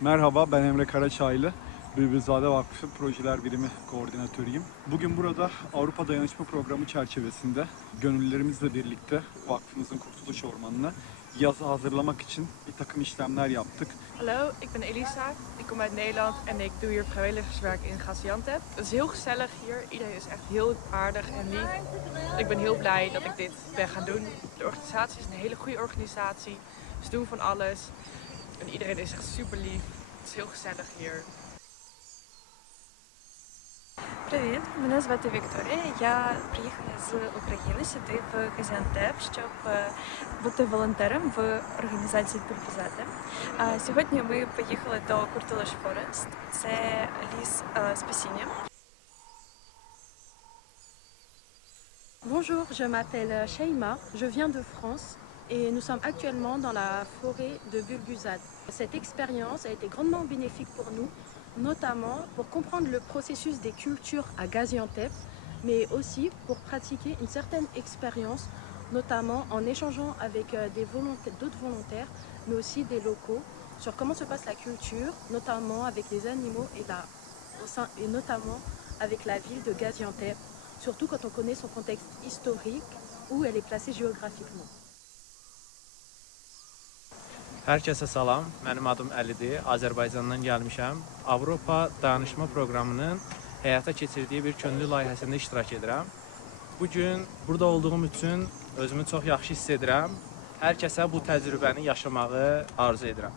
Merhaba, ben Emre Karaçaylı. Bülbülzade Vakfı Projeler Birimi Koordinatörüyüm. Bugün burada Avrupa Dayanışma Programı çerçevesinde gönüllülerimizle birlikte vakfımızın Kurtuluş Ormanı'na yazı hazırlamak için bir takım işlemler yaptık. Hallo, ik ben Elisa. Ik kom uit Nederland en ik doe hier vrijwilligerswerk in Gaziantep. Het is heel gezellig hier. Iedereen is echt heel aardig en lief. Ik ben heel blij dat ik dit ben gaan doen. De organisatie is een hele goede organisatie. Ze doen van alles. En iedereen is echt super lief. Het is heel gezellig hier. Привіт, мене звати Вікторія. Я приїхала з України сюди в Газіантеп, щоб бути волонтером в організації Бульбузати. Сьогодні ми поїхали до Kurtuluş Forest. Це ліс спасіння. Bonjour, je m'appelle Sheima, je viens de France et nous sommes actuellement dans la forêt de Bulbuzade. Cette expérience a été grandement bénéfique pour nous, notamment pour comprendre le processus des cultures à Gaziantep, mais aussi pour pratiquer une certaine expérience, notamment en échangeant avec d'autres volontaires, mais aussi des locaux, sur comment se passe la culture, notamment avec les animaux et notamment avec la ville de Gaziantep, surtout quand on connaît son contexte historique, où elle est placée géographiquement. Hər kəsə salam, mənim adım Əlidir, Azərbaycandan gəlmişəm. Avropa Dayanışma Proqramının həyata keçirdiyi bir könüllü layihəsində iştirak edirəm. Bugün burada olduğum üçün özümü çox yaxşı hiss edirəm. Hər kəsə bu təcrübəni yaşamağı arzu edirəm.